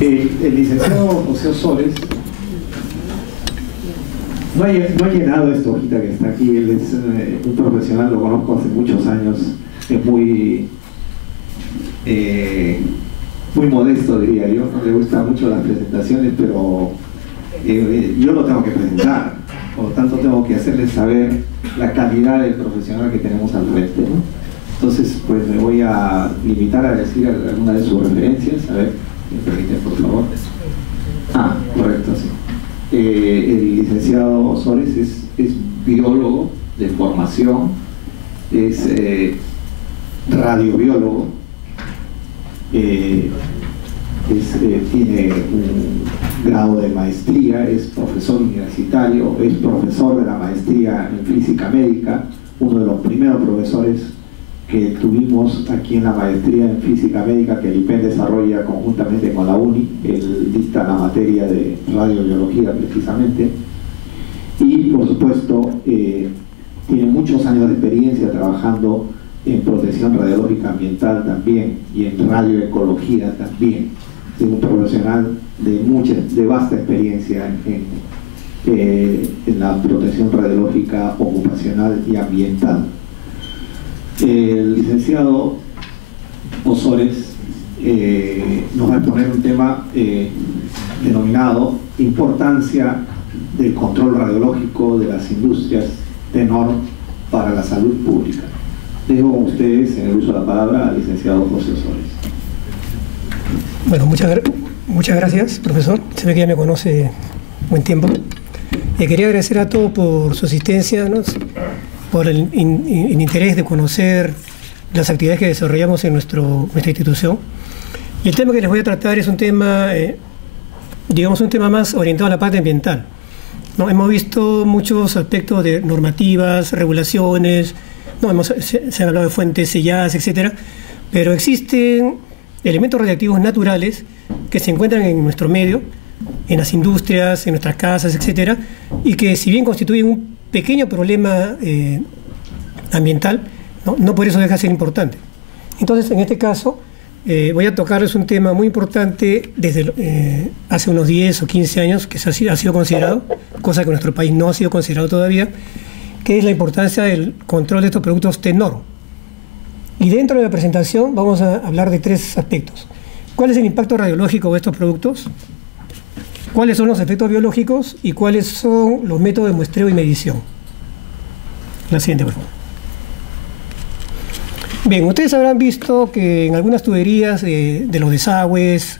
El licenciado José Ozores no ha llenado esta hojita que está aquí. Él es un profesional, lo conozco hace muchos años, es muy modesto, diría yo. No le gustan mucho las presentaciones, pero yo lo tengo que presentar, por lo tanto tengo que hacerles saber la calidad del profesional que tenemos al frente, ¿no? Entonces, pues me voy a limitar a decir alguna de sus referencias. A ver, me permiten, por favor. Ah, correcto, sí. El licenciado Ozores es biólogo de formación, es radiobiólogo, tiene un grado de maestría, es profesor universitario, es profesor de la maestría en física médica, uno de los primeros profesores que tuvimos aquí en la maestría en física médica que el IPEN desarrolla conjuntamente con la UNI. Él dicta la materia de radiobiología precisamente, y por supuesto tiene muchos años de experiencia trabajando en protección radiológica ambiental también y en radioecología también. Es un profesional de vasta experiencia en la protección radiológica ocupacional y ambiental. El licenciado Ozores nos va a exponer un tema denominado Importancia del control radiológico de las industrias TENOR para la salud pública. Dejo con ustedes en el uso de la palabra al licenciado José Ozores. Bueno, muchas gracias, profesor. Se ve que ya me conoce buen tiempo. Quería agradecer a todos por su asistencia, ¿no?, por el interés de conocer las actividades que desarrollamos en nuestra institución. Y el tema que les voy a tratar es un tema, digamos, un tema más orientado a la parte ambiental, ¿no? Hemos visto muchos aspectos de normativas, regulaciones, ¿no? Se han hablado de fuentes selladas, etcétera, pero existen elementos radiactivos naturales que se encuentran en nuestro medio, en las industrias, en nuestras casas, etcétera, y que si bien constituyen un pequeño problema ambiental, no por eso deja de ser importante. Entonces, en este caso, voy a tocarles un tema muy importante desde hace unos 10 o 15 años que ha sido considerado, cosa que en nuestro país no ha sido considerado todavía, que es la importancia del control de estos productos TENOR. Y dentro de la presentación vamos a hablar de 3 aspectos. ¿Cuál es el impacto radiológico de estos productos? ¿Cuáles son los efectos biológicos? ¿Y cuáles son los métodos de muestreo y medición? La siguiente, por favor. Bien, ustedes habrán visto que en algunas tuberías de los desagües,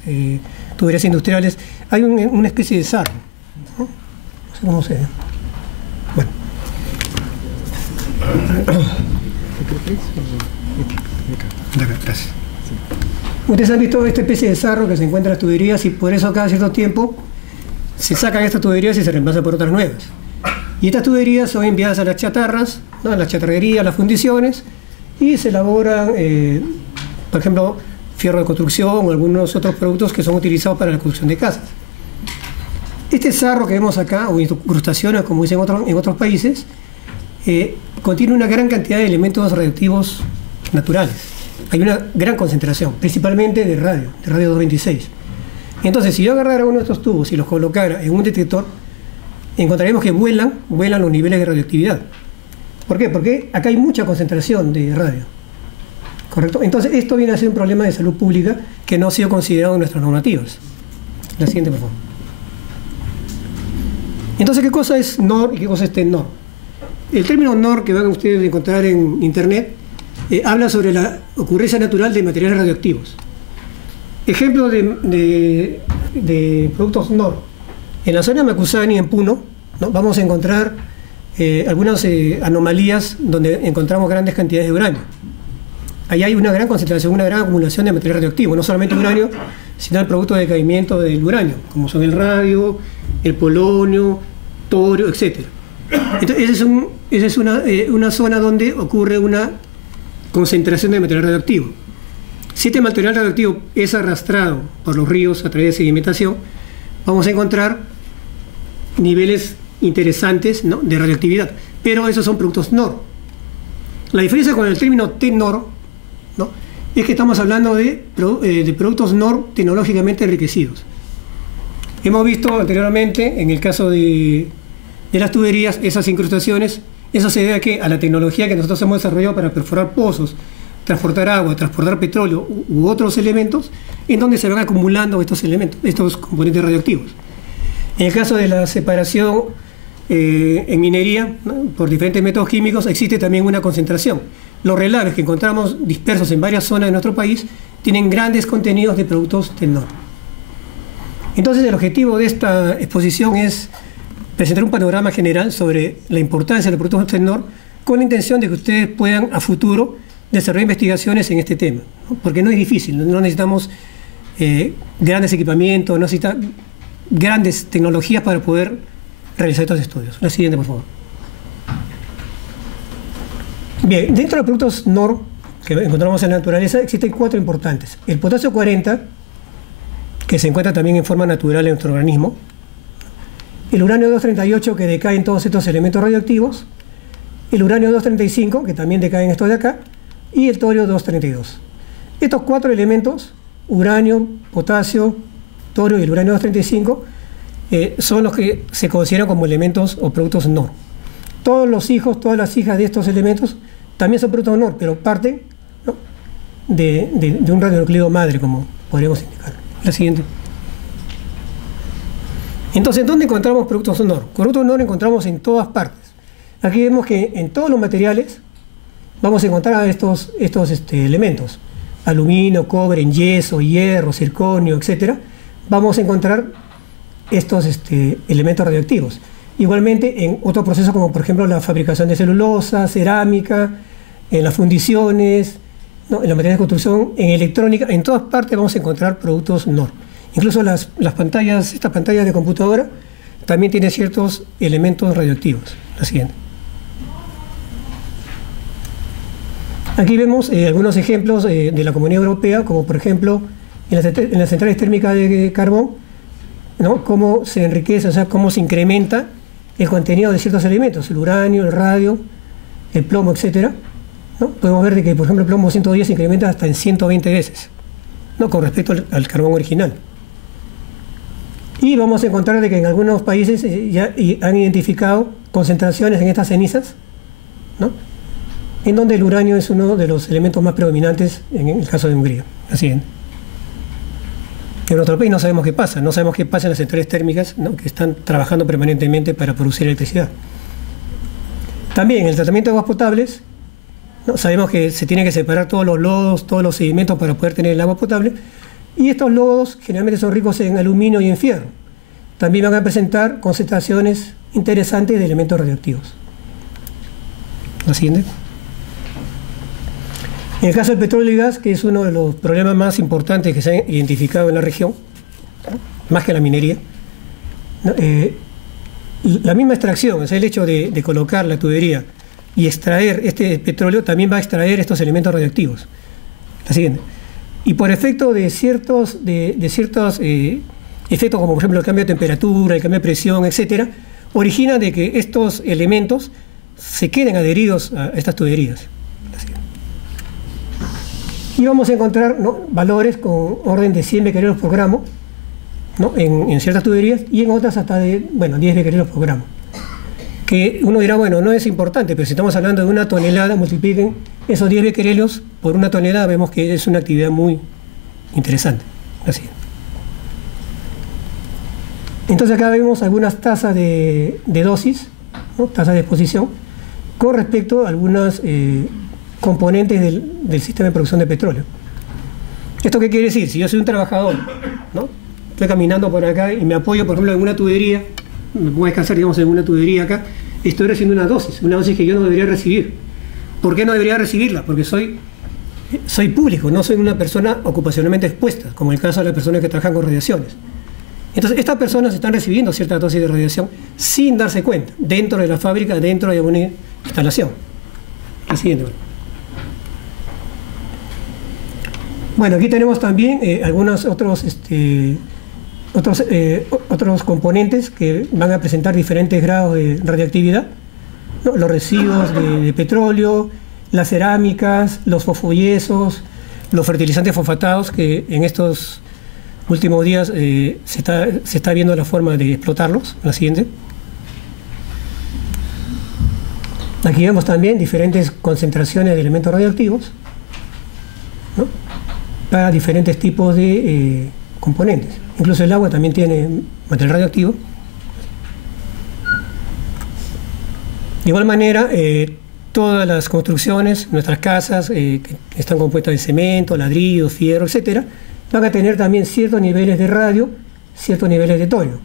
tuberías industriales, hay una especie de sarro, ¿no? No sé cómo se ve. Bueno. Gracias. Ustedes han visto esta especie de sarro que se encuentra en las tuberías, y por eso cada cierto tiempo se sacan estas tuberías y se reemplazan por otras nuevas. Y estas tuberías son enviadas a las chatarras, ¿no?, a las chatarrerías, a las fundiciones, y se elaboran, por ejemplo, fierro de construcción o algunos otros productos que son utilizados para la construcción de casas. Este sarro que vemos acá, o incrustaciones, como dicen en otros países, contiene una gran cantidad de elementos radioactivos naturales. Hay una gran concentración, principalmente de radio 226. Entonces, si yo agarrara uno de estos tubos y los colocara en un detector, encontraríamos que vuelan los niveles de radioactividad. ¿Por qué? Porque acá hay mucha concentración de radio, ¿correcto? Entonces, esto viene a ser un problema de salud pública que no ha sido considerado en nuestras normativas. La siguiente, por favor. Entonces, ¿qué cosa es NOR y qué cosa es TENOR? El término NOR, que van ustedes a encontrar en Internet, habla sobre la ocurrencia natural de materiales radioactivos. Ejemplos de productos NOR. En la zona de Macusani, en Puno, ¿no?, vamos a encontrar algunas anomalías donde encontramos grandes cantidades de uranio. Ahí hay una gran concentración, una gran acumulación de material radioactivo, no solamente uranio, sino el producto de decaimiento del uranio, como son el radio, el polonio, torio, etc. Entonces, esa es una zona donde ocurre una concentración de material radioactivo. Si este material radioactivo es arrastrado por los ríos a través de sedimentación, vamos a encontrar niveles interesantes, ¿no?, de radioactividad, pero esos son productos NOR. La diferencia con el término TENOR, ¿no?, es que estamos hablando de productos NOR tecnológicamente enriquecidos. Hemos visto anteriormente, en el caso de las tuberías, esas incrustaciones, eso se debe a, ¿qué? A la tecnología que nosotros hemos desarrollado para perforar pozos, transportar agua, transportar petróleo u otros elementos, en donde se van acumulando estos elementos, estos componentes radioactivos. En el caso de la separación en minería, ¿no? Por diferentes métodos químicos, existe también una concentración. Los relaves que encontramos dispersos en varias zonas de nuestro país tienen grandes contenidos de productos TENOR. Entonces, el objetivo de esta exposición es presentar un panorama general sobre la importancia de los productos TENOR, con la intención de que ustedes puedan a futuro desarrollar investigaciones en este tema, ¿no? Porque no es difícil, no necesitamos grandes equipamientos, no necesitamos grandes tecnologías para poder realizar estos estudios. La siguiente, por favor. Bien, dentro de los productos NOR que encontramos en la naturaleza existen 4 importantes. El potasio 40, que se encuentra también en forma natural en nuestro organismo. El uranio 238, que decae en todos estos elementos radioactivos. El uranio 235, que también decae en estos de acá. Y el torio 232. Estos 4 elementos, uranio, potasio, torio y el uranio 235, son los que se consideran como elementos o productos NOR. Todos los hijos, todas las hijas de estos elementos también son productos NOR, pero parten, ¿no? de un radionuclido madre, como podríamos indicar. La siguiente. Entonces, ¿dónde encontramos productos NOR? Productos NOR encontramos en todas partes. Aquí vemos que en todos los materiales vamos a encontrar estos elementos. Aluminio, cobre, en yeso, hierro, circonio, etc. Vamos a encontrar estos elementos radioactivos. Igualmente en otros procesos como por ejemplo la fabricación de celulosa, cerámica, en las fundiciones, ¿no? En la materia de construcción, en electrónica, en todas partes vamos a encontrar productos NOR. Incluso las pantallas, estas pantallas de computadora también tienen ciertos elementos radioactivos. La siguiente. Aquí vemos algunos ejemplos de la Comunidad Europea, como por ejemplo en las centrales térmicas de carbón, ¿no? Cómo se enriquece, o sea, cómo se incrementa el contenido de ciertos elementos, el uranio, el radio, el plomo, etc. ¿No? Podemos ver de que, por ejemplo, el plomo 110 se incrementa hasta en 120 veces, ¿no? Con respecto al carbón original. Y vamos a encontrar de que en algunos países ya han identificado concentraciones en estas cenizas, ¿no? En donde el uranio es uno de los elementos más predominantes en el caso de Hungría. La siguiente. En nuestro país no sabemos qué pasa, no sabemos qué pasa en las centrales térmicas, ¿no? Que están trabajando permanentemente para producir electricidad. También en el tratamiento de aguas potables, ¿no? Sabemos que se tienen que separar todos los lodos, todos los sedimentos para poder tener el agua potable, y estos lodos generalmente son ricos en aluminio y en fierro. También van a presentar concentraciones interesantes de elementos radioactivos. La siguiente. En el caso del petróleo y gas, que es uno de los problemas más importantes que se han identificado en la región, ¿no? Más que la minería, ¿no? La misma extracción, o sea, el hecho de colocar la tubería y extraer este petróleo, también va a extraer estos elementos radioactivos. La siguiente. Y por efecto de ciertos efectos, como por ejemplo el cambio de temperatura, el cambio de presión, etc., origina de que estos elementos se queden adheridos a estas tuberías. Y vamos a encontrar, ¿no? Valores con orden de 100 becquerelos por gramo, ¿no? en ciertas tuberías, y en otras hasta de 10 becquerelos por gramo. Que uno dirá, bueno, no es importante, pero si estamos hablando de una tonelada, multipliquen esos 10 becquerelos por una tonelada, vemos que es una actividad muy interesante. Así. Entonces acá vemos algunas tasas de dosis, ¿no? Tasas de exposición, con respecto a algunas componentes del sistema de producción de petróleo. ¿Esto qué quiere decir? Si yo soy un trabajador, ¿no? Estoy caminando por acá y me apoyo, por ejemplo, en una tubería, me puedo descansar, digamos, en una tubería acá, estoy recibiendo una dosis que yo no debería recibir. ¿Por qué no debería recibirla? Porque soy público, no soy una persona ocupacionalmente expuesta, como el caso de las personas que trabajan con radiaciones. Entonces, estas personas están recibiendo cierta dosis de radiación sin darse cuenta, dentro de la fábrica, dentro de una instalación. La siguiente. Bueno, aquí tenemos también algunos otros componentes que van a presentar diferentes grados de radioactividad, ¿no? Los residuos de petróleo, las cerámicas, los fosfoyesos, los fertilizantes fosfatados, que en estos Últimos días se está viendo la forma de explotarlos. La siguiente. Aquí vemos también diferentes concentraciones de elementos radioactivos, ¿no?, para diferentes tipos de componentes. Incluso el agua también tiene material radioactivo. De igual manera, todas las construcciones, nuestras casas, que están compuestas de cemento, ladrillo, fierro, etcétera, van a tener también ciertos niveles de radio, ciertos niveles de torio.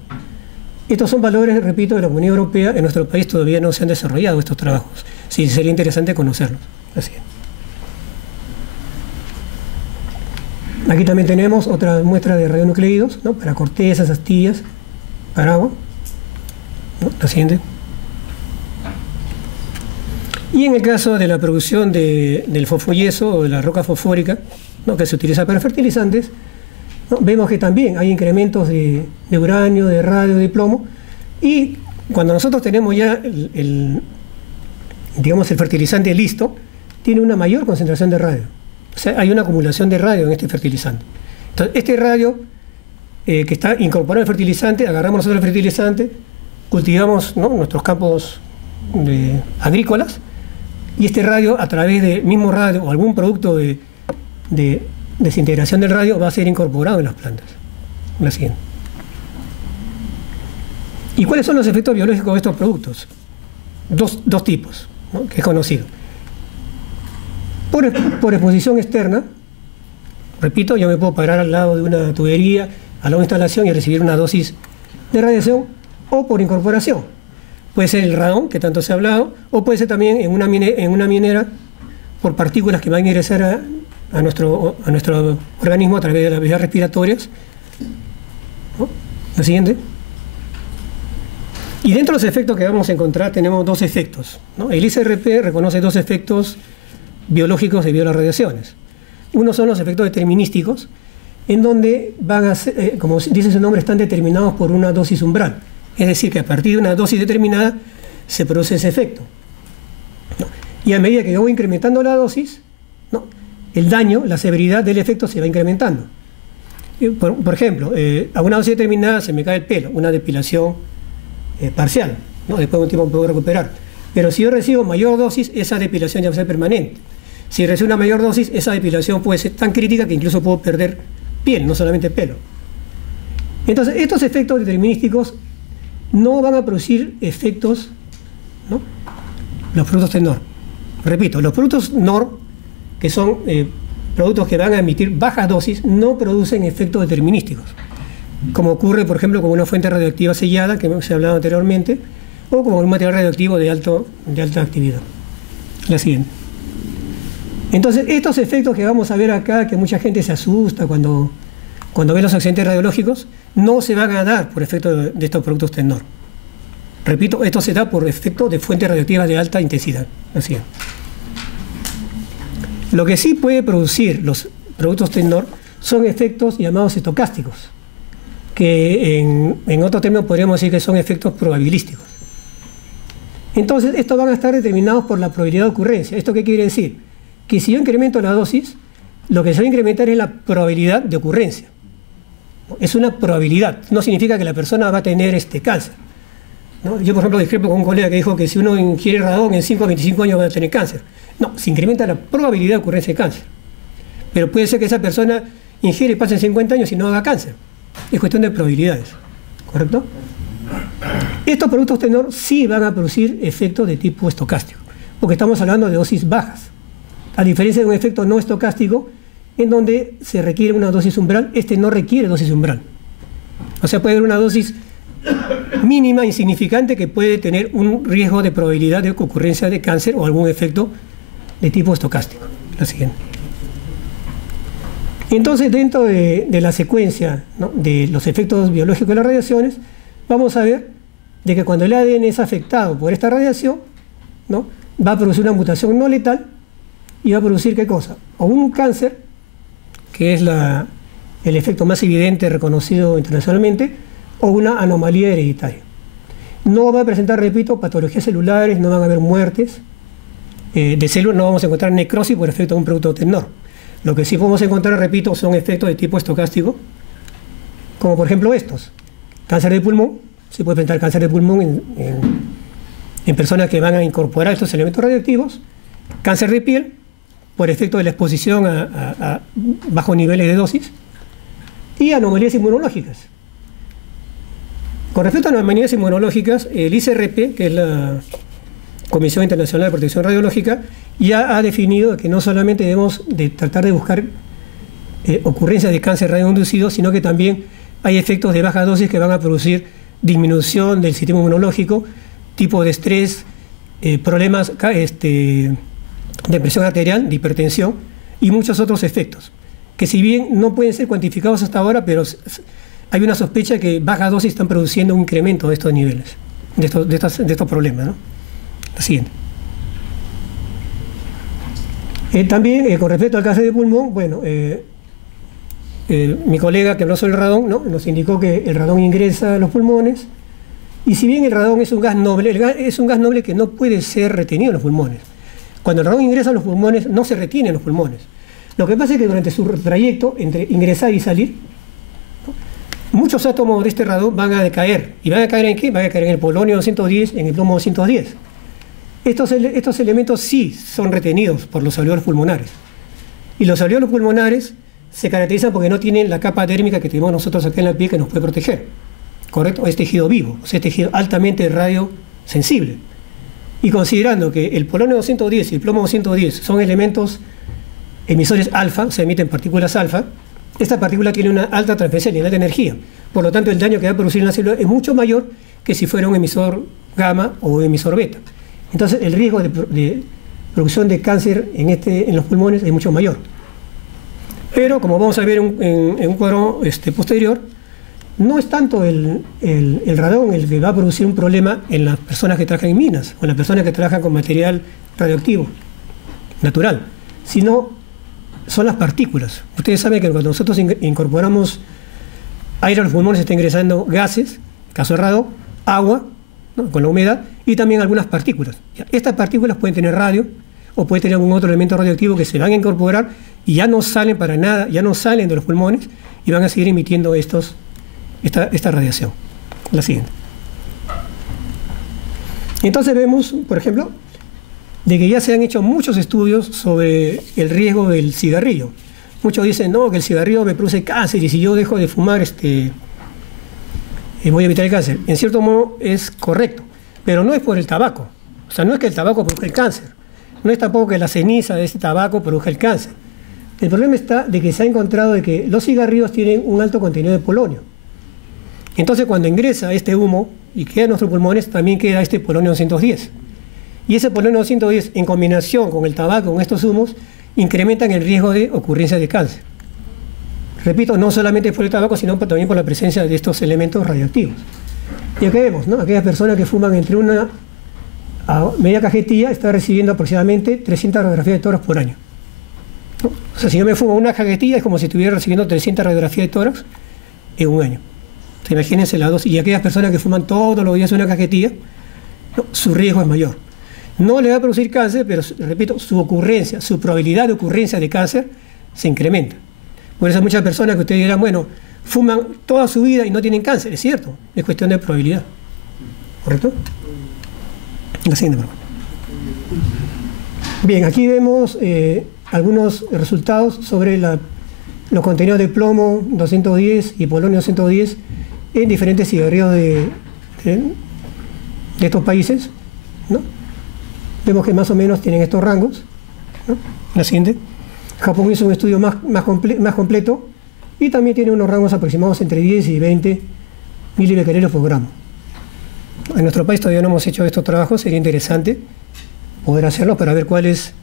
Estos son valores, repito, de la Unión Europea. En nuestro país todavía no se han desarrollado estos trabajos. Sí, sería interesante conocerlos. Así es. Aquí también tenemos otra muestra de radionucleidos, ¿no?, para cortezas, astillas, para agua, ¿no? La siguiente. Y en el caso de la producción del fosfoyeso o de la roca fosfórica, ¿no?, que se utiliza para fertilizantes, ¿no?, vemos que también hay incrementos de uranio, de radio, de plomo. Y cuando nosotros tenemos ya digamos, el fertilizante listo, tiene una mayor concentración de radio. O sea, hay una acumulación de radio en este fertilizante. Entonces, este radio que está incorporado al fertilizante, agarramos nosotros el fertilizante, cultivamos, ¿no?, nuestros campos agrícolas, y este radio, a través del mismo radio o algún producto de desintegración del radio, va a ser incorporado en las plantas. La siguiente. ¿Y cuáles son los efectos biológicos de estos productos? Dos tipos, ¿no?, que es conocido. Por exposición externa, repito, yo me puedo parar al lado de una tubería, al lado de una instalación, y recibir una dosis de radiación, o por incorporación. Puede ser el radón, que tanto se ha hablado, o puede ser también en una minera, por partículas que van a ingresar a nuestro organismo a través de las vías respiratorias, ¿no? La siguiente. Y dentro de los efectos que vamos a encontrar tenemos dos efectos, ¿no? El ICRP reconoce dos efectos biológicos debido a las radiaciones. Uno son los efectos determinísticos, en donde van a ser, como dice su nombre, están determinados por una dosis umbral. Es decir, que a partir de una dosis determinada se produce ese efecto, ¿no? Y a medida que yo voy incrementando la dosis, ¿no?, el daño, la severidad del efecto se va incrementando. Por ejemplo, a una dosis determinada se me cae el pelo, una depilación parcial, ¿no? Después de un tiempo puedo recuperar. Pero si yo recibo mayor dosis, esa depilación ya va a ser permanente. Si recibo una mayor dosis, esa depilación puede ser tan crítica que incluso puedo perder piel, no solamente pelo. Entonces, estos efectos determinísticos no van a producir efectos, ¿no?, los productos TENOR. Repito, los productos NOR, que son productos que van a emitir bajas dosis, no producen efectos determinísticos, como ocurre, por ejemplo, con una fuente radioactiva sellada, que se ha hablado anteriormente, o como un material radioactivo de alta actividad. La siguiente. Entonces, estos efectos que vamos a ver acá, que mucha gente se asusta cuando ve los accidentes radiológicos, no se van a dar por efecto de estos productos TENOR. Repito, esto se da por efecto de fuentes radioactivas de alta intensidad. Así es. Lo que sí puede producir los productos TENOR son efectos llamados estocásticos, que en otro término podríamos decir que son efectos probabilísticos. Entonces, estos van a estar determinados por la probabilidad de ocurrencia. ¿Esto qué quiere decir? Que si yo incremento la dosis, lo que se va a incrementar es la probabilidad de ocurrencia. Es una probabilidad, no significa que la persona va a tener cáncer, ¿no? Yo, por ejemplo, discrepo con un colega que dijo que si uno ingiere radón en 5 a 25 años va a tener cáncer. No, se incrementa la probabilidad de ocurrencia de cáncer. Pero puede ser que esa persona ingiere y pase 50 años y no haga cáncer. Es cuestión de probabilidades, ¿correcto? Estos productos TENOR sí van a producir efectos de tipo estocástico, porque estamos hablando de dosis bajas. A diferencia de un efecto no estocástico, en donde se requiere una dosis umbral, este no requiere dosis umbral. O sea, puede haber una dosis mínima, insignificante, que puede tener un riesgo de probabilidad de ocurrencia de cáncer o algún efecto de tipo estocástico. La siguiente. Entonces, dentro de la secuencia, ¿no?, de los efectos biológicos de las radiaciones, vamos a ver de que cuando el ADN es afectado por esta radiación, ¿no?, va a producir una mutación no letal y va a producir, ¿qué cosa? O un cáncer, que es el efecto más evidente reconocido internacionalmente, o una anomalía hereditaria. No va a presentar, repito, patologías celulares, no van a haber muertes de células, no vamos a encontrar necrosis por efecto de un producto TENOR. Lo que sí podemos encontrar, repito, son efectos de tipo estocástico, como por ejemplo estos. Cáncer de pulmón, se puede presentar cáncer de pulmón en personas que van a incorporar estos elementos radioactivos, cáncer de piel, por efecto de la exposición a bajos niveles de dosis, y anomalías inmunológicas. Con respecto a anomalías inmunológicas, el ICRP, que es la Comisión Internacional de Protección Radiológica, ya ha definido que no solamente debemos de tratar de buscar ocurrencias de cáncer radioinducido, sino que también hay efectos de baja dosis que van a producir disminución del sistema inmunológico, tipo de estrés, problemas de presión arterial, de hipertensión y muchos otros efectos, que si bien no pueden ser cuantificados hasta ahora, pero hay una sospecha que bajas dosis están produciendo un incremento de estos niveles, de estos problemas, ¿no? La siguiente. También con respecto al cáncer de pulmón, bueno, mi colega que habló sobre el radón, ¿no?, nos indicó que el radón ingresa a los pulmones, y si bien el radón es un gas noble, es un gas noble que no puede ser retenido en los pulmones. Cuando el radón ingresa a los pulmones, no se retiene en los pulmones. Lo que pasa es que durante su trayecto entre ingresar y salir, ¿no?, muchos átomos de este radón van a decaer. ¿Y van a caer en qué? Van a caer en el polonio 210, en el plomo 210. Estos elementos sí son retenidos por los alveolos pulmonares. Y los alveolos pulmonares se caracterizan porque no tienen la capa térmica que tenemos nosotros acá en la piel que nos puede proteger. ¿Correcto? Es tejido vivo, o sea, es tejido altamente radiosensible. Y considerando que el polonio 210 y el plomo 210 son elementos emisores alfa, se emiten partículas alfa, esta partícula tiene una alta transferencia lineal de energía. Por lo tanto, el daño que va a producir en la célula es mucho mayor que si fuera un emisor gamma o un emisor beta. Entonces, el riesgo de producción de cáncer en los pulmones es mucho mayor. Pero, como vamos a ver en un cuadro posterior, no es tanto el radón el que va a producir un problema en las personas que trabajan en minas o en las personas que trabajan con material radioactivo natural, sino son las partículas. Ustedes saben que cuando nosotros incorporamos aire a los pulmones está ingresando gases, caso de radón, agua, ¿no?, con la humedad, y también algunas partículas. Estas partículas pueden tener radio o pueden tener algún otro elemento radioactivo que se van a incorporar y ya no salen para nada, ya no salen de los pulmones y van a seguir emitiendo esta radiación. La siguiente. Entonces vemos, por ejemplo, de que ya se han hecho muchos estudios sobre el riesgo del cigarrillo. Muchos dicen, no, que el cigarrillo me produce cáncer y si yo dejo de fumar, voy a evitar el cáncer. En cierto modo es correcto, pero no es por el tabaco. O sea, no es que el tabaco produzca el cáncer. No es tampoco que la ceniza de ese tabaco produzca el cáncer. El problema está de que se ha encontrado de que los cigarrillos tienen un alto contenido de polonio. Entonces, cuando ingresa este humo y queda en nuestros pulmones, también queda este polonio 210. Y ese polonio 210, en combinación con el tabaco, con estos humos, incrementan el riesgo de ocurrencia de cáncer. Repito, no solamente por el tabaco, sino también por la presencia de estos elementos radioactivos. Y acá vemos, ¿no?, aquellas personas que fuman entre una a media cajetilla están recibiendo aproximadamente 300 radiografías de tórax por año, ¿no? O sea, si yo me fumo una cajetilla es como si estuviera recibiendo 300 radiografías de tórax en un año. O sea, imagínense la dosis. Y aquellas personas que fuman todos los días una cajetilla, ¿no?, su riesgo es mayor. No le va a producir cáncer, pero, repito, su ocurrencia, su probabilidad de ocurrencia de cáncer se incrementa. Por eso muchas personas que ustedes dirán, bueno, fuman toda su vida y no tienen cáncer. Es cierto, es cuestión de probabilidad. ¿Correcto? La siguiente, por favor. Bien, aquí vemos algunos resultados sobre los contenidos de plomo 210 y polonio 210 en diferentes cigarrillos de estos países, ¿no? Vemos que más o menos tienen estos rangos, ¿no? La siguiente. Japón hizo un estudio más completo y también tiene unos rangos aproximados entre 10 y 20 milibecquerelios por gramo. En nuestro país todavía no hemos hecho estos trabajos, sería interesante poder hacerlo para ver cuál es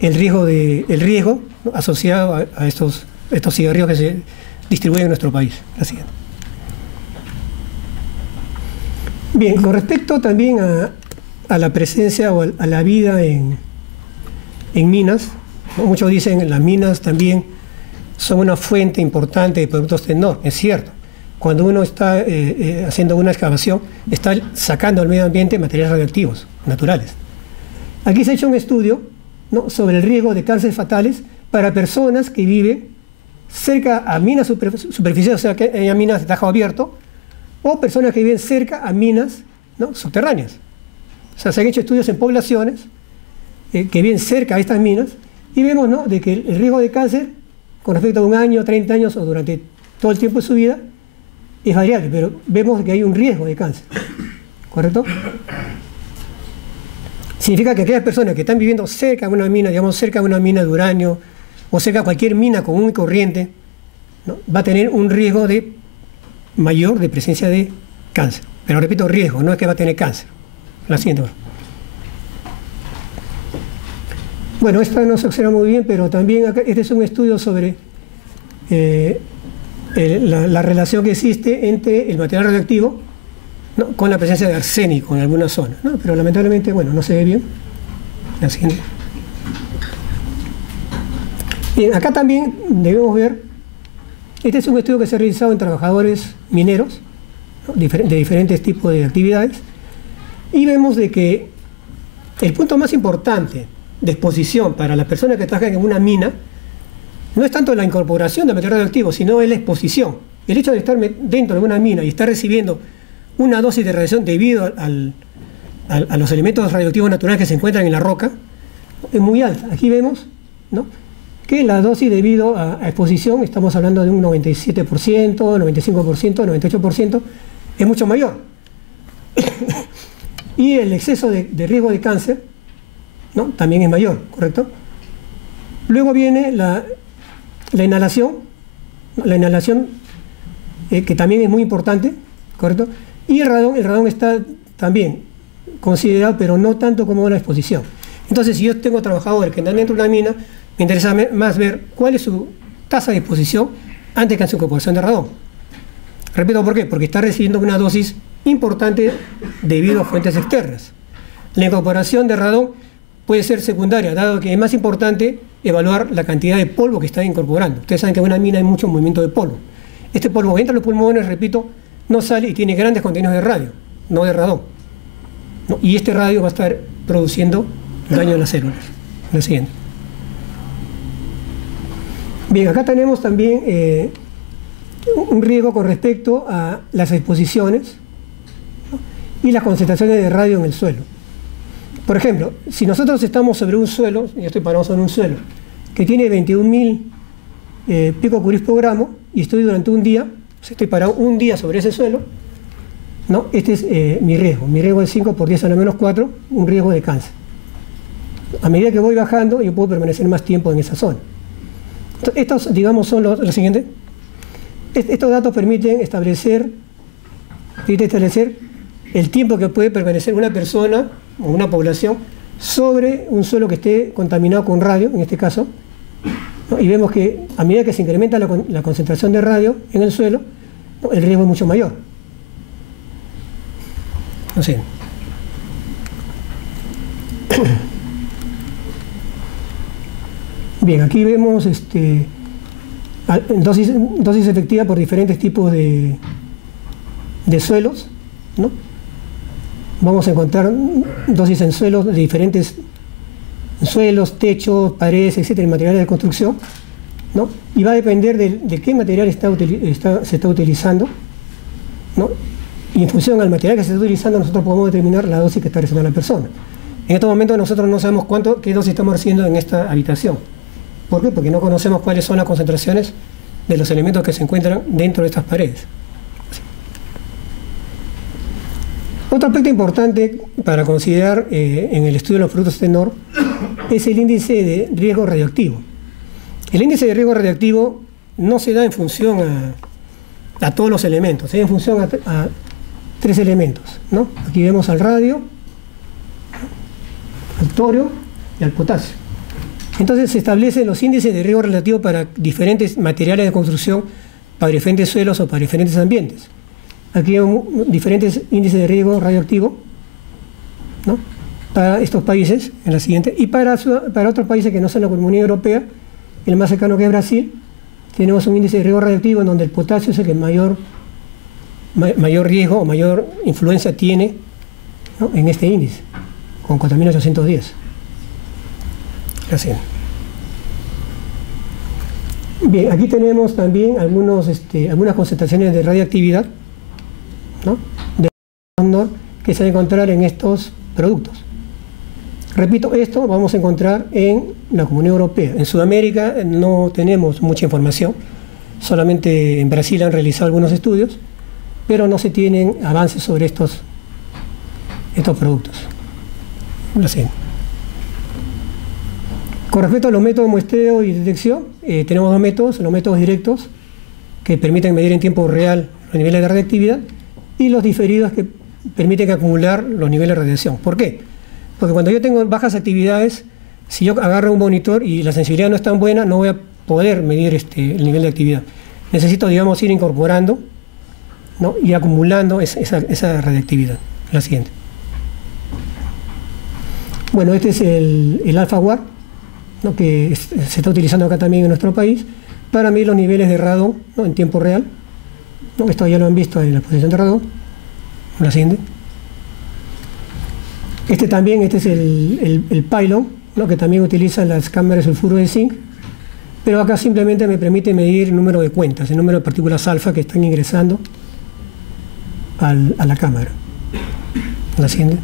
el riesgo, ¿no?, asociado a estos cigarrillos que se distribuyen en nuestro país. La siguiente. Bien, con respecto también a la presencia o a la vida en minas, ¿no? Muchos dicen que las minas también son una fuente importante de productos TENOR. Es cierto, cuando uno está haciendo una excavación, está sacando al medio ambiente materiales radioactivos naturales. Aquí se ha hecho un estudio, ¿no?, sobre el riesgo de cánceres fatales para personas que viven cerca a minas superficiales, o sea, que hay minas de tajo abierto, o personas que viven cerca a minas, ¿no?, subterráneas. O sea, se han hecho estudios en poblaciones que viven cerca a estas minas y vemos, ¿no?, de que el riesgo de cáncer con respecto a 1 año, 30 años o durante todo el tiempo de su vida es variable, pero vemos que hay un riesgo de cáncer, ¿correcto? Significa que aquellas personas que están viviendo cerca de una mina, digamos cerca de una mina de uranio o cerca de cualquier mina común y corriente, ¿no?, va a tener un riesgo mayor de presencia de cáncer. Pero repito, riesgo, no es que va a tener cáncer. La siguiente. Bueno, esta no se observa muy bien, pero también acá, este es un estudio sobre la relación que existe entre el material radioactivo, ¿no?, con la presencia de arsénico en algunas zonas, ¿no? Pero lamentablemente, bueno, no se ve bien. La siguiente. Bien, acá también debemos ver, este es un estudio que se ha realizado en trabajadores mineros, ¿no?, de diferentes tipos de actividades, y vemos de que el punto más importante de exposición para las personas que trabajan en una mina no es tanto la incorporación de material radioactivo, sino es la exposición. El hecho de estar dentro de una mina y estar recibiendo una dosis de radiación debido a los elementos radioactivos naturales que se encuentran en la roca es muy alta. Aquí vemos, ¿no?, que la dosis debido a exposición, estamos hablando de un 97%, 95%, 98%, es mucho mayor. Y el exceso de riesgo de cáncer, ¿no?, también es mayor, ¿correcto? Luego viene la inhalación, que también es muy importante, ¿correcto? Y el radón está también considerado, pero no tanto como la exposición. Entonces, si yo tengo trabajadores que andan dentro de una mina, me interesa más ver cuál es su tasa de exposición antes que su incorporación de radón. Repito, ¿por qué? Porque está recibiendo una dosis importante debido a fuentes externas. La incorporación de radón puede ser secundaria, dado que es más importante evaluar la cantidad de polvo que está incorporando. Ustedes saben que en una mina hay mucho movimiento de polvo. Este polvo entra a los pulmones, repito, no sale y tiene grandes contenidos de radio, no de radón, ¿no? Y este radio va a estar produciendo daño a las células. Lo siguiente. Bien, acá tenemos también un riesgo con respecto a las exposiciones, ¿no?, y las concentraciones de radio en el suelo. Por ejemplo, si nosotros estamos sobre un suelo, yo estoy parado sobre un suelo, que tiene 21.000 picocuries por gramo, y estoy durante un día, o sea, estoy parado un día sobre ese suelo, ¿no?, este es mi riesgo. Mi riesgo es 5 por 10 a la menos 4, un riesgo de cáncer. A medida que voy bajando, yo puedo permanecer más tiempo en esa zona. Estos, digamos, son los siguientes. Estos datos permiten establecer el tiempo que puede permanecer una persona o una población sobre un suelo que esté contaminado con radio, en este caso, ¿no?, y vemos que a medida que se incrementa la concentración de radio en el suelo, ¿no?, el riesgo es mucho mayor. No sé. Bien, aquí vemos dosis efectiva por diferentes tipos de suelos, ¿no? Vamos a encontrar dosis en suelos de diferentes suelos, techos, paredes, etcétera, materiales de construcción, ¿no? Y va a depender de qué material se está utilizando, ¿no? Y en función al material que se está utilizando, nosotros podemos determinar la dosis que está recibiendo la persona. En estos momentos nosotros no sabemos qué dosis estamos recibiendo en esta habitación. ¿Por qué? Porque no conocemos cuáles son las concentraciones de los elementos que se encuentran dentro de estas paredes. Otro aspecto importante para considerar en el estudio de los productos TENOR es el índice de riesgo radioactivo. El índice de riesgo radioactivo no se da en función a todos los elementos, se da en función a 3 elementos, ¿no? Aquí vemos al radio, al torio y al potasio. Entonces se establecen los índices de riesgo relativo para diferentes materiales de construcción, para diferentes suelos o para diferentes ambientes. Aquí hay diferentes índices de riesgo radioactivo, ¿no?, para estos países, en la siguiente, y para otros países que no son la Comunidad Europea, el más cercano que es Brasil, tenemos un índice de riesgo radioactivo en donde el potasio es el que mayor riesgo o mayor influencia tiene, ¿no?, en este índice, con 4.810. Gracias. Bien, aquí tenemos también algunas concentraciones de radiactividad, ¿no?, que se van a encontrar en estos productos. Repito, esto vamos a encontrar en la Comunidad Europea. En Sudamérica no tenemos mucha información, solamente en Brasil han realizado algunos estudios, pero no se tienen avances sobre estos productos. Lo siento. Con respecto a los métodos de muestreo y detección, tenemos dos métodos: los métodos directos, que permiten medir en tiempo real los niveles de radiactividad, y los diferidos, que permiten acumular los niveles de radiación. ¿Por qué? Porque cuando yo tengo bajas actividades, si yo agarro un monitor y la sensibilidad no es tan buena, no voy a poder medir el nivel de actividad. Necesito, digamos, ir incorporando, ¿no?, y acumulando esa radiactividad. La siguiente. Bueno, este es el AlphaWAR, ¿no?, que se está utilizando acá también en nuestro país para medir los niveles de radón, ¿no?, en tiempo real, ¿no? Esto ya lo han visto en la exposición de radón. La siguiente. Este es el Pylon, ¿no?, que también utiliza las cámaras de sulfuro de zinc, pero acá simplemente me permite medir el número de cuentas, el número de partículas alfa que están ingresando a la cámara. La siguiente.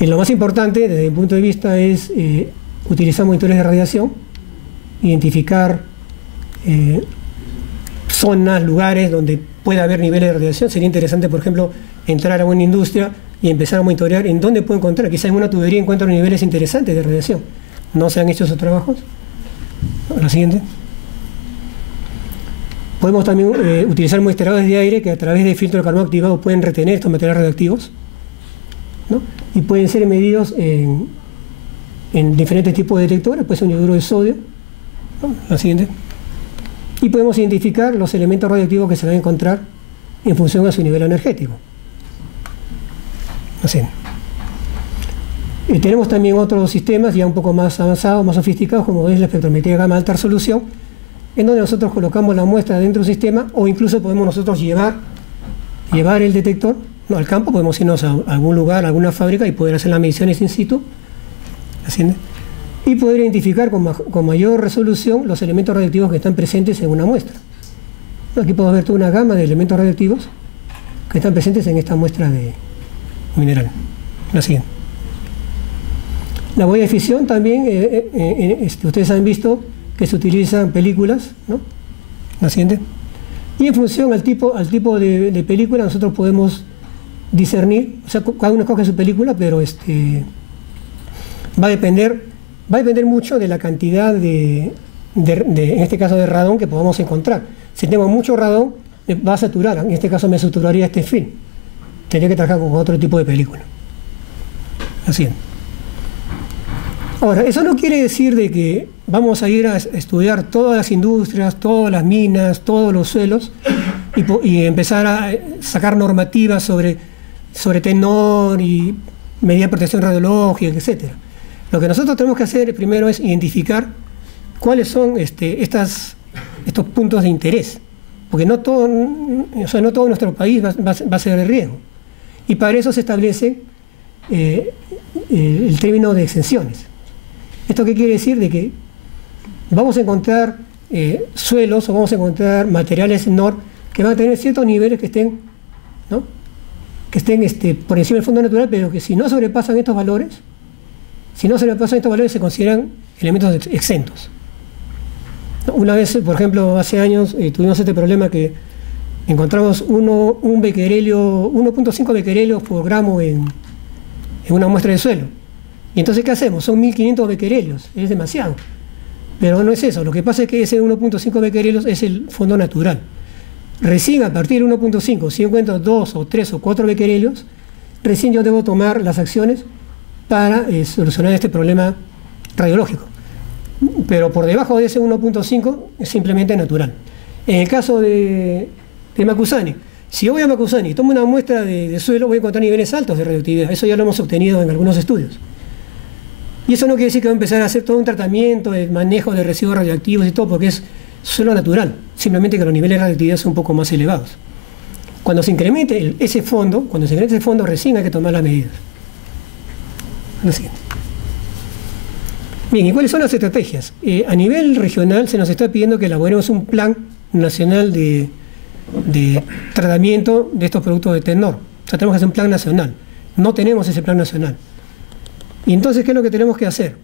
Y lo más importante desde mi punto de vista es utilizar monitores de radiación, identificar zonas, lugares donde pueda haber niveles de radiación. Sería interesante, por ejemplo, entrar a una industria y empezar a monitorear en dónde puedo encontrar. Quizá en una tubería encuentro niveles interesantes de radiación. No se han hecho esos trabajos. La siguiente. Podemos también utilizar muestreadores de aire que a través de filtro de carbono activado pueden retener estos materiales radioactivos, ¿no?, y pueden ser medidos en diferentes tipos de detectores. Puede ser un yoduro de sodio, ¿no? La siguiente. Y podemos identificar los elementos radioactivos que se van a encontrar en función a su nivel energético. Así. Tenemos también otros sistemas ya un poco más avanzados, más sofisticados, como es la espectrometría gamma de alta resolución, en donde nosotros colocamos la muestra dentro del sistema, o incluso podemos nosotros llevar el detector, no, al campo. Podemos irnos a algún lugar, a alguna fábrica, y poder hacer las mediciones in situ, ¿entiendes?, y poder identificar con mayor resolución los elementos radioactivos que están presentes en una muestra. Aquí podemos ver toda una gama de elementos radioactivos que están presentes en esta muestra de mineral. La siguiente. La huella de fisión también, ustedes han visto que se utilizan películas, ¿no? La siguiente. Y en función al tipo de película, nosotros podemos discernir, o sea, cada uno escoge su película, pero va a depender mucho de la cantidad en este caso, de radón que podamos encontrar. Si tengo mucho radón, me va a saturar. En este caso me saturaría este film. Tendría que trabajar con otro tipo de película. Así. Ahora, eso no quiere decir de que vamos a ir a estudiar todas las industrias, todas las minas, todos los suelos y empezar a sacar normativas sobre tenor y medida de protección radiológica, etc. Lo que nosotros tenemos que hacer primero es identificar cuáles son estos puntos de interés, porque no todo nuestro país va a ser de riesgo. Y para eso se establece el término de exenciones. ¿Esto qué quiere decir? De que vamos a encontrar suelos, o vamos a encontrar materiales NOR que van a tener ciertos niveles que estén, ¿no?, que estén por encima del fondo natural, pero que si no sobrepasan estos valores, se consideran elementos exentos. Una vez, por ejemplo, hace años tuvimos este problema que encontramos 1.5 becquerelios por gramo en una muestra de suelo. Y entonces, ¿qué hacemos? Son 1.500 becquerelios, es demasiado. Pero no es eso, lo que pasa es que ese 1.5 becquerelios es el fondo natural. Recién a partir del 1.5, si encuentro 2 o 3 o 4 becquerelios, recién yo debo tomar las acciones para solucionar este problema radiológico. Pero por debajo de ese 1.5 es simplemente natural. En el caso de Macusani, si yo voy a Macusani y tomo una muestra de suelo, voy a encontrar niveles altos de radioactividad. Eso ya lo hemos obtenido en algunos estudios. Y eso no quiere decir que voy a empezar a hacer todo un tratamiento de manejo de residuos radioactivos y todo, porque es suelo natural. Simplemente que los niveles de radioactividad son un poco más elevados. Cuando se incremente ese fondo, recién hay que tomar las medidas. Así. Bien, ¿y cuáles son las estrategias? A nivel regional se nos está pidiendo que elaboremos un plan nacional de tratamiento de estos productos de TENOR. O sea, tenemos que hacer un plan nacional. No tenemos ese plan nacional. Y entonces, ¿qué es lo que tenemos que hacer?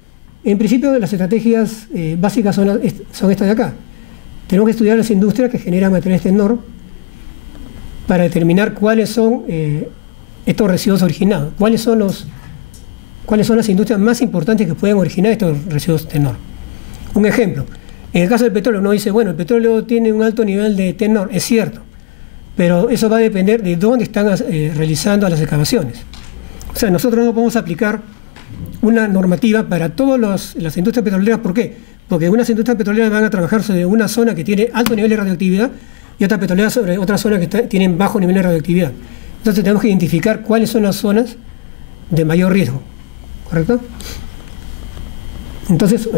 En principio, las estrategias básicas son estas de acá. Tenemos que estudiar las industrias que generan materiales TENOR para determinar cuáles son estos residuos originados, cuáles son las industrias más importantes que pueden originar estos residuos TENOR. Un ejemplo, en el caso del petróleo, uno dice, bueno, el petróleo tiene un alto nivel de TENOR, es cierto, pero eso va a depender de dónde están realizando las excavaciones. O sea, nosotros no podemos aplicar una normativa para todas las industrias petroleras. ¿Por qué? Porque unas industrias petroleras van a trabajar sobre una zona que tiene alto nivel de radioactividad y otras petroleras sobre otra zona que tienen bajo nivel de radioactividad. Entonces tenemos que identificar cuáles son las zonas de mayor riesgo. ¿Correcto? Entonces,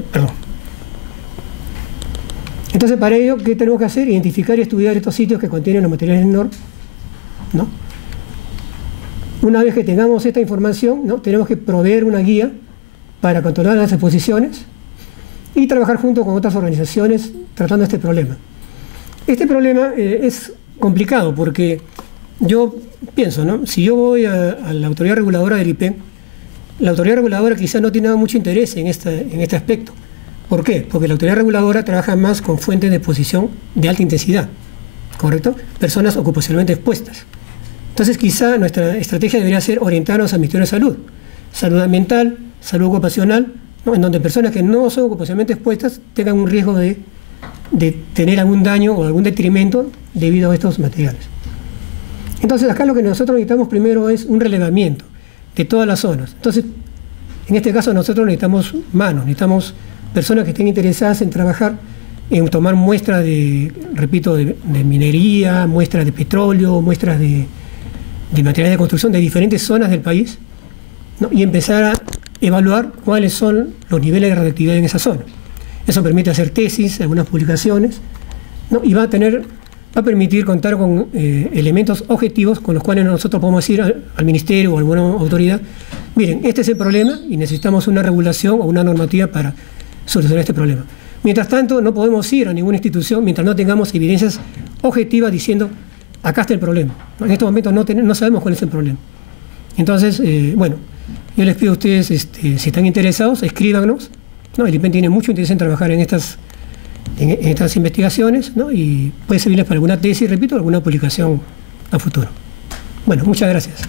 Entonces, para ello, ¿qué tenemos que hacer? Identificar y estudiar estos sitios que contienen los materiales TENOR, ¿no? Una vez que tengamos esta información, ¿no? Tenemos que proveer una guía para controlar las exposiciones y trabajar junto con otras organizaciones tratando este problema. Este problema es complicado porque yo pienso, ¿no? Si yo voy a la autoridad reguladora del IPEN, la autoridad reguladora quizás no tiene mucho interés en este aspecto. ¿Por qué? Porque la autoridad reguladora trabaja más con fuentes de exposición de alta intensidad, ¿correcto? Personas ocupacionalmente expuestas. Entonces quizá nuestra estrategia debería ser orientarnos al Ministerio de Salud, salud ambiental, salud ocupacional, ¿no? En donde personas que no son ocupacionalmente expuestas tengan un riesgo de tener algún daño o algún detrimento debido a estos materiales. Entonces acá lo que nosotros necesitamos primero es un relevamiento de todas las zonas. Entonces, en este caso nosotros necesitamos manos, necesitamos personas que estén interesadas en trabajar, en tomar muestras repito, de minería, muestras de petróleo, muestras de materiales de construcción de diferentes zonas del país, ¿no? Y empezar a evaluar cuáles son los niveles de radioactividad en esa zona. Eso permite hacer tesis, algunas publicaciones, ¿no? Y va a permitir contar con elementos objetivos con los cuales nosotros podemos ir al ministerio o a alguna autoridad. Miren, este es el problema y necesitamos una regulación o una normativa para solucionar este problema. Mientras tanto, no podemos ir a ninguna institución mientras no tengamos evidencias objetivas diciendo, acá está el problema. En estos momentos no sabemos cuál es el problema. Entonces, bueno, yo les pido a ustedes, si están interesados, escríbanos, ¿no? El IPEN tiene mucho interés en trabajar en estas investigaciones, ¿no? Y puede servirles para alguna tesis, repito, alguna publicación a futuro. Bueno, muchas gracias.